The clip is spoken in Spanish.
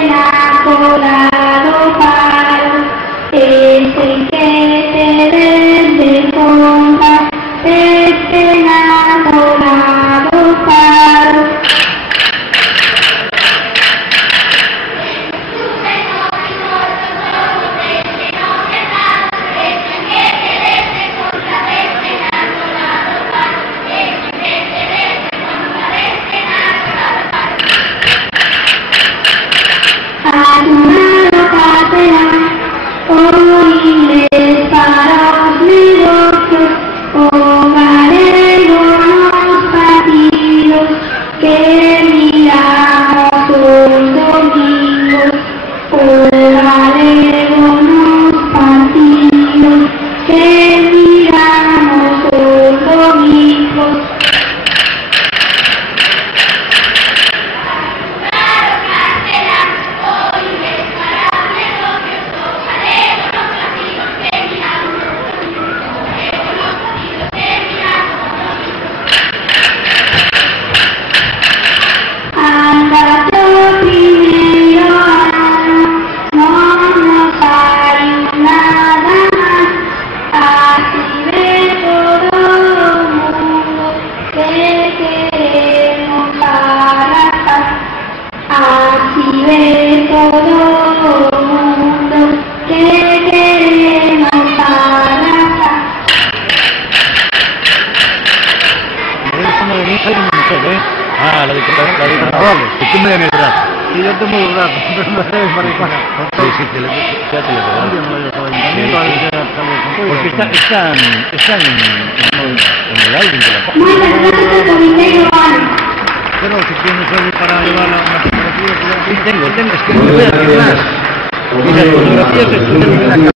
enamorado paro, ese que te vende compra, enamorado paro. Oíles para los negocios, jugaremos partidos que miramos los domingos, jugaremos partidos que miramos los domingos. Así ve todo el mundo que queremos para acá. Ah, la de carnavales. Y tú me debes brazo. Y yo tengo los brazos, pero no sabes marihuana. Sí, sí, te lo Porque están en el álbum de la página. Muchas gracias, comité Giovanni. Pero si tienes algo para llevar una fotografía, Sí, tengo, es que no voy a hacer más. Y las fotografías estuvieron en la